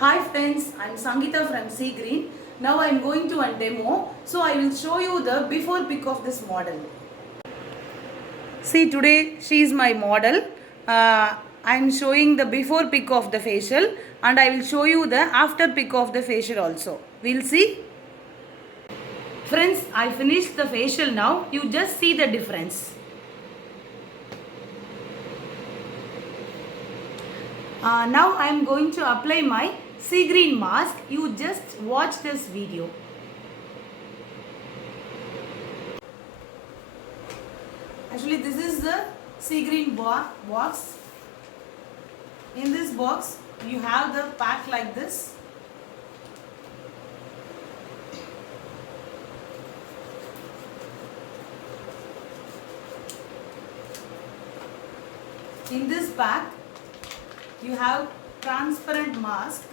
Hi friends, I am Sangeeta from Sea Green. Now I am going to a demo. So I will show you the before pic of this model. See, today she is my model. I am showing the before pic of the facial and I will show you the after pic of the facial also. We'll see. Friends, I finished the facial now. You just see the difference. Now I am going to apply my sea green mask. You just watch this video. Actually, this is the sea green box. In this box, you have the pack like this. In this pack, you have transparent mask.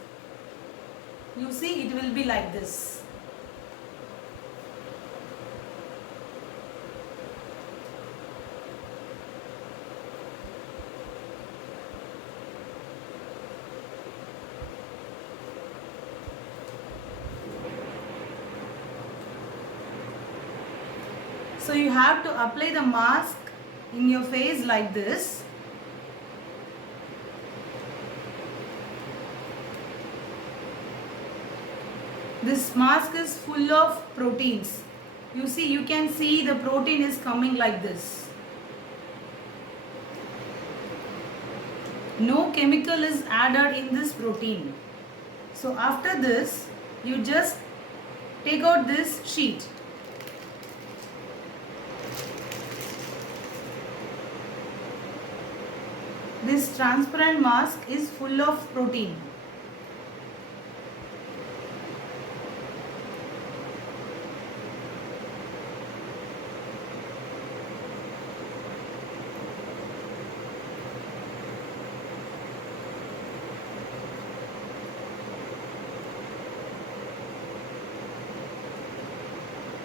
You see, it will be like this. So you have to apply the mask in your face like this. This mask is full of proteins. You see, you can see the protein is coming like this. No chemical is added in this protein. So after this, you just take out this sheet. This transparent mask is full of protein.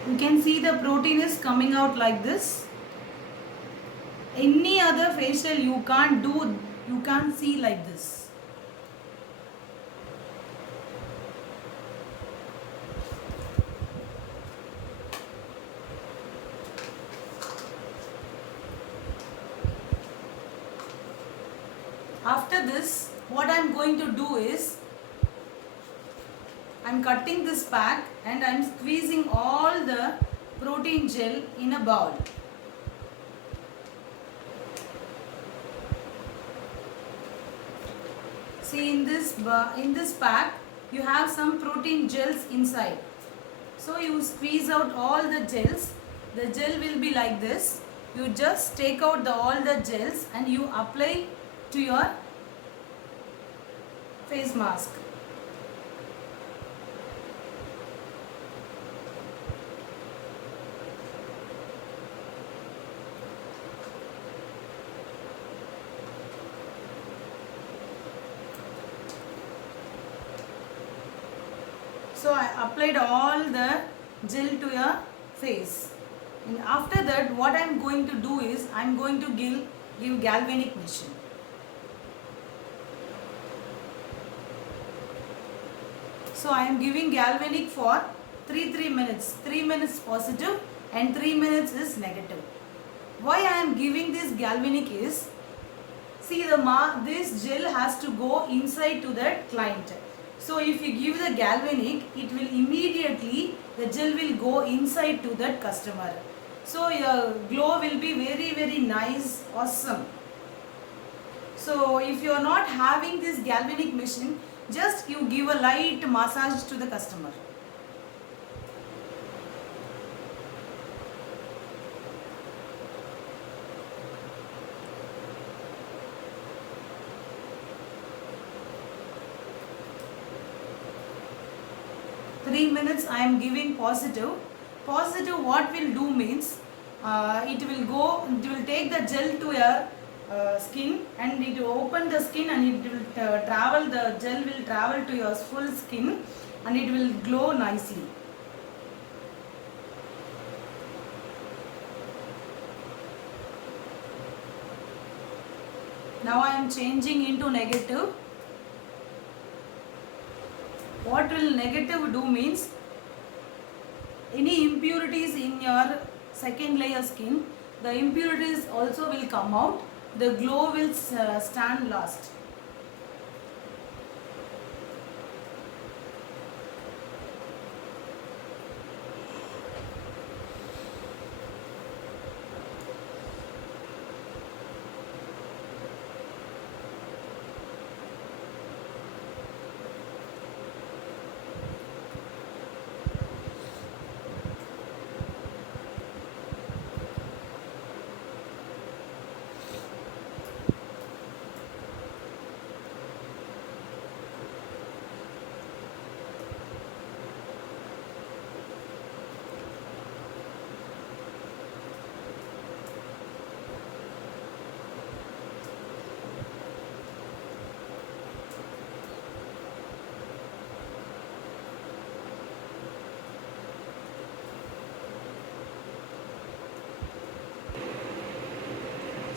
You can see the protein is coming out like this. Any other facial you can't see like this. After this, what I am going to do is, I am cutting this pack and I am squeezing all the protein gel in a bowl. See, in this pack you have some protein gels inside. So you squeeze out all the gels. The gel will be like this. You just take out all the gels and you apply to your face mask. So I applied all the gel to your face. And after that, what I am going to do is, I am going to give galvanic emission. So I am giving galvanic for 3 minutes. 3 minutes positive and 3 minutes is negative. Why I am giving this galvanic is, see, this gel has to go inside to the client. So if you give the galvanic, it will immediately, the gel will go inside to that customer. So your glow will be very nice, awesome. So if you are not having this galvanic machine, just you give a light massage to the customer. Three minutes I am giving positive. Positive, what will do means, it will take the gel to your skin and it will open the skin and it will the gel will travel to your full skin and it will glow nicely. Now I am changing into negative. What will negative do means any impurities in your second layer skin, the impurities also will come out. The glow will stand last.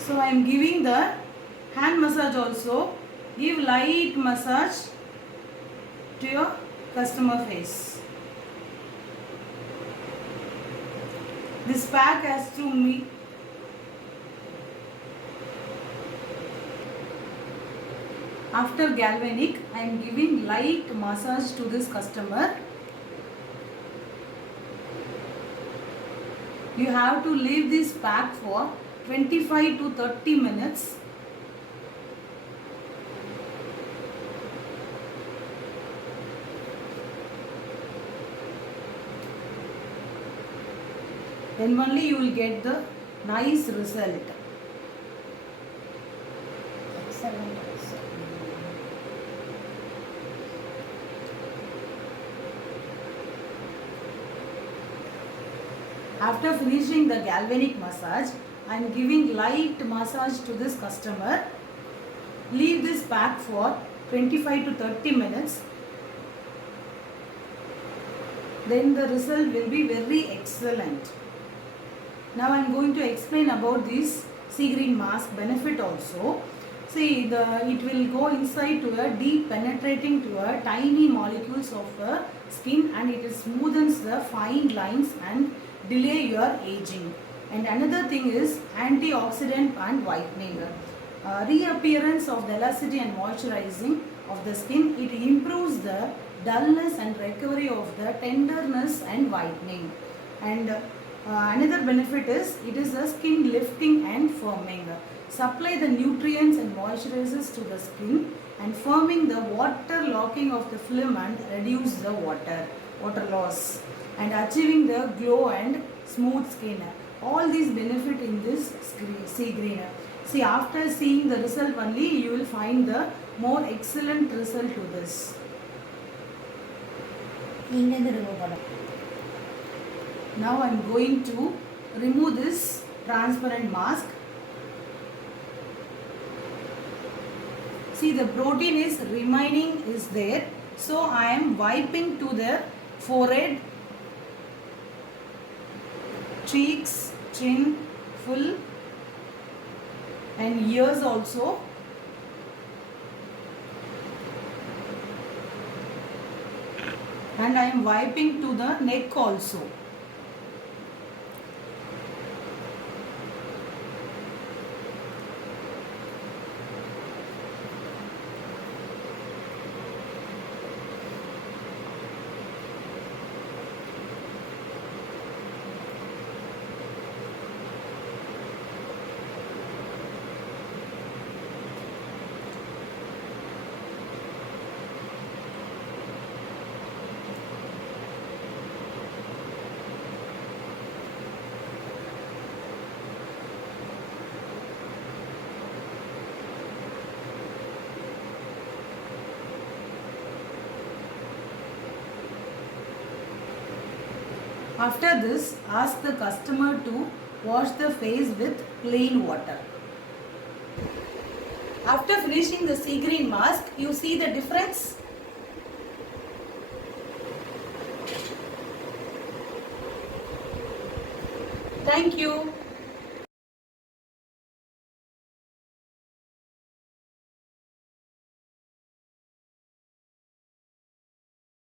So I am giving the hand massage also. Give light massage to your customer face. This pack has to meet. After galvanic, I am giving light massage to this customer. You have to leave this pack for 25 to 30 minutes. Then only you will get the nice result. Excellent. After finishing the galvanic massage, I am giving light massage to this customer. Leave this pack for 25 to 30 minutes. Then the result will be very excellent. Now I am going to explain about this sea green mask benefit also. See, it will go inside to a deep penetrating to a tiny molecules of the skin, and it smoothens the fine lines and delay your aging. And another thing is antioxidant and whitening. Reappearance of the elasticity and moisturizing of the skin. It improves the dullness and recovery of the tenderness and whitening. And another benefit is it is a skin lifting and firming. Supply the nutrients and moisturizers to the skin and firming the water locking of the film and reduce the water loss, and achieving the glow and smooth skin. All these benefit in this sea green. See, after seeing the result only, you will find the more excellent result to this. Now I am going to remove this transparent mask. See, the protein is remaining is there. So I am wiping to the forehead, cheeks, chin, full, and ears also. And I am wiping to the neck also. After this, ask the customer to wash the face with plain water. After finishing the sea green mask, you see the difference? Thank you.